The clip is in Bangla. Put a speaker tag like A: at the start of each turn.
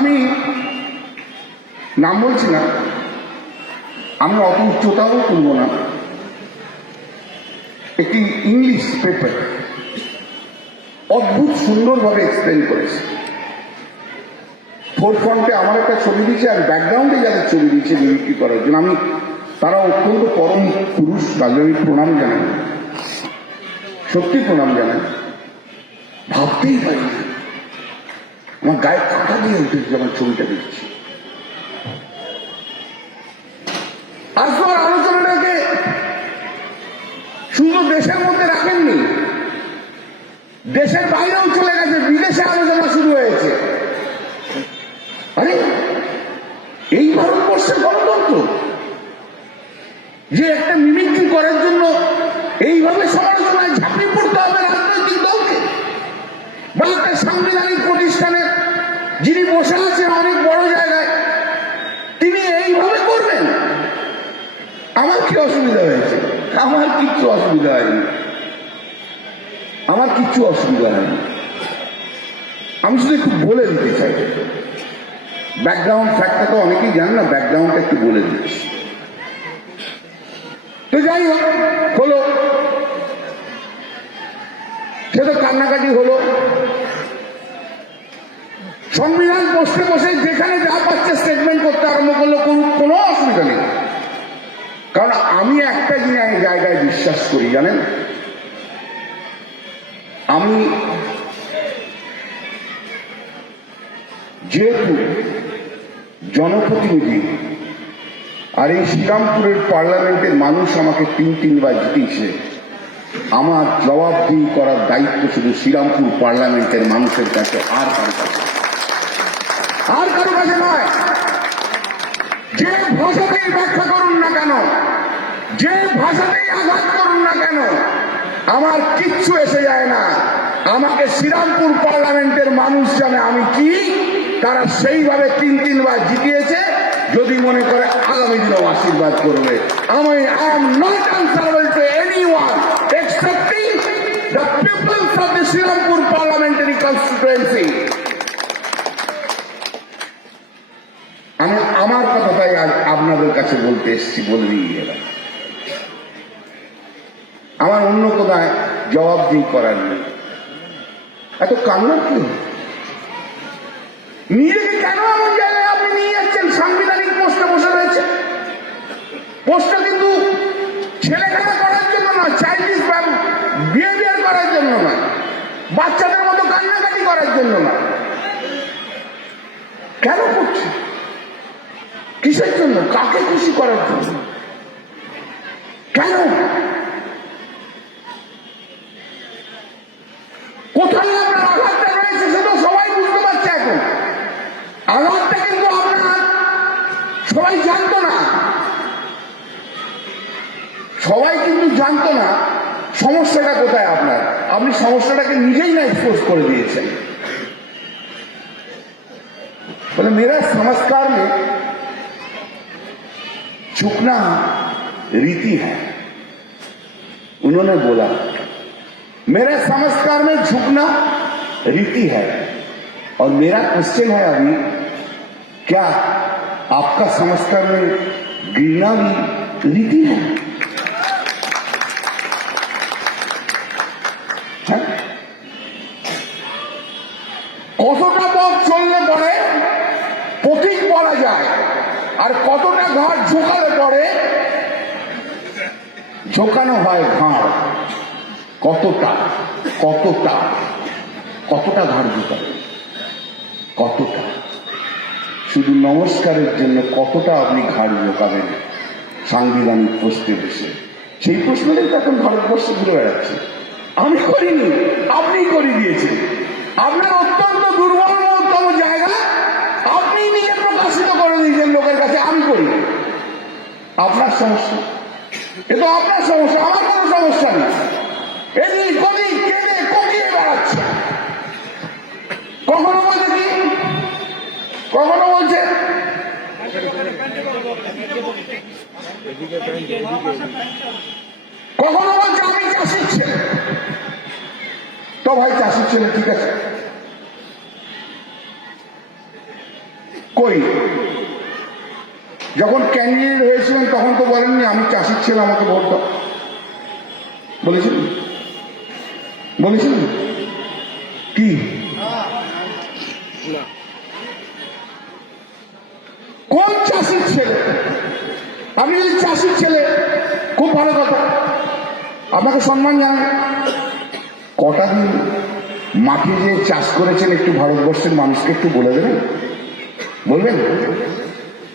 A: আমি নাম বলছি না। আমি অত উচ্চতাও তুলব না। একটি ইংলিশ পেপার অদ্ভুত সুন্দরভাবে এক্সপ্লেন করেছে। ফোর ফ্রন্টে আমার একটা ছবি দিয়েছে আর ব্যাকগ্রাউন্ডে যাদের ছবি দিয়েছে বিক্রি করার জন্য, আমি তারা অত্যন্ত পরম পুরুষ তাদের প্রণাম জানাই। সত্যি প্রণাম জানাই। ভাবতেই পারি না। আমার গায়ে কথা দিয়ে উঠেছে আমার ছবিটা দেখছি। আসবার আলোচনাটাকে শুধু দেশের মধ্যে রাখেননি। দেশের বাইরেও চলে গেছে, বিদেশে আলোচনা শুরু হয়েছে আরে এই ভারতবর্ষের গণতন্ত্র যে একটা মিমিক্রি করার জন্য এইভাবে সমালোচনায় ঝাঁপিয়ে পড়তে হবে রাজনৈতিক দলকে বা একটা সাংবিধানিক প্রতিষ্ঠানে যিনি বসে আছেন অনেক বড় জায়গায়, তিনি এইভাবে করবেন? আমার কি অসুবিধা হয়েছে? আমার কিচ্ছু অসুবিধা হয়নি। আমার কিচ্ছু অসুবিধা হয়নি। আমি শুধু একটু বলে দিতে চাই। ব্যাকগ্রাউন্ড ফ্যাক্টটা তো অনেকেই জানে না ব্যাকগ্রাউন্ডটা একটু বলে দিচ্ছি তো যাই হোক, হলো। সে তো কান্নাকাটি হলো। সংবিধান বসতে বসে যেখানে যা পাচ্ছে স্টেটমেন্ট করতে আরম্ভ করল কোনো অসুবিধা নেই। কারণ আমি একটা জিনিস জায়গায় বিশ্বাস করি, জানেন? আমি যেহেতু জনপ্রতিনিধি, আর এই শ্রীরামপুরের পার্লামেন্টের মানুষ আমাকে তিন তিনবার জিতিয়েছে, আমার জবাবদিহি করার দায়িত্ব শুধু শ্রীরামপুর পার্লামেন্টের মানুষের কাছে, আর কারও কাছে আর কারও কাছে নয়। যে ভাষাতেই ব্যাখ্যা করুন না কেন, যে ভাষাতেই আঘাত করুন না কেন, আমার কিচ্ছু এসে যায় না। আমাকে শ্রীরামপুর পার্লামেন্টের মানুষ জানে আমি কি, তারা সেইভাবে তিন তিনবার জিতিয়েছে, যদি মনে করে আগামী দিনেও আশীর্বাদ করবে। আমি I am not answerable to anyone excepting the peoples of the Serampore parliamentary constituency আমি আমার কথাটাই আজ আপনাদের কাছে বলতে এসেছি বলে দিয়ে গেলাম আমার অন্য কোথায় জবাবদিহি করার নেই এত কান্নার কি নিজেকে কেন এমন জায়গায় আপনি নিয়ে যাচ্ছেন সাংবিধানিক পোস্টে বসে রয়েছে। পোস্টটা কিন্তু ছেলে খেলা করার জন্য না চাইল্ডিস বিহেভিয়ার করার জন্য না বাচ্চাদের মতো কান্নাকাটি করার জন্য না কেন করছে কিসের জন্য? কাকে খুশি করার জন্য? কেন? কোথায় আপনার আঘাতটা রয়েছে সেটা সবাই বুঝতে পারছে এখন। আঘাতটা কিন্তু আপনার সবাই জানতো না। সবাই কিন্তু জানতো না সমস্যাটা কোথায় আপনার। আপনি সমস্যাটাকে নিজেই না এক্সপোজ করে দিয়েছেন। বলে মেরা সংস্কার নেই। झुकना रीति है उन्होंने बोला मेरे संस्कार में झुकना रीति है और मेरा क्वेश्चन है अभी क्या आपका संस्कार में गिरना भी रीति है হ্যাঁ? কতটা পথ চললে পরে পথিক বলা যায় আর কতটা ঘাট ঝোঁকালে পরে ঝোঁকানো হয় ঘাড় কতটা কতটা কতটা ঘাড় ঝোঁকাবে কতটা? শুধু নমস্কারের জন্য কতটা আপনি ঘাড় ঝোঁকাবেন? সাংবিধানিক প্রশ্নে বসে সেই প্রশ্নটাই তো এখন ভারতবর্ষে ঘুরে বেড়াচ্ছে। আমি করিনি আপনি করে দিয়েছেন। আপনার অত্যন্ত আপনার সমস্যা। এ তো আপনার সমস্যা, আমার কোনো সমস্যা নেই। বেড়াচ্ছে। কখনো বলছে কি? কখনো বলছে? কখনো বলছে, আমি চাষির ছেলে। তো ভাই, চাষির ছেলে ঠিক আছে। কই? যখন ক্যান্ডিডেট হয়েছিলেন, তখন তো বলেননি, আমি চাষির ছেলে, আমাকে ভোট দাও। বলেছেন? বলেছিলেন কি? কোন চাষির ছেলে? আপনি যদি চাষির ছেলে, খুব ভালো কথা। আপনাকে সম্মান জানাই। কটা দিন মাটি যে চাষ করেছেন একটু ভারতবর্ষের মানুষকে একটু বলে দেবেন? বলবেন?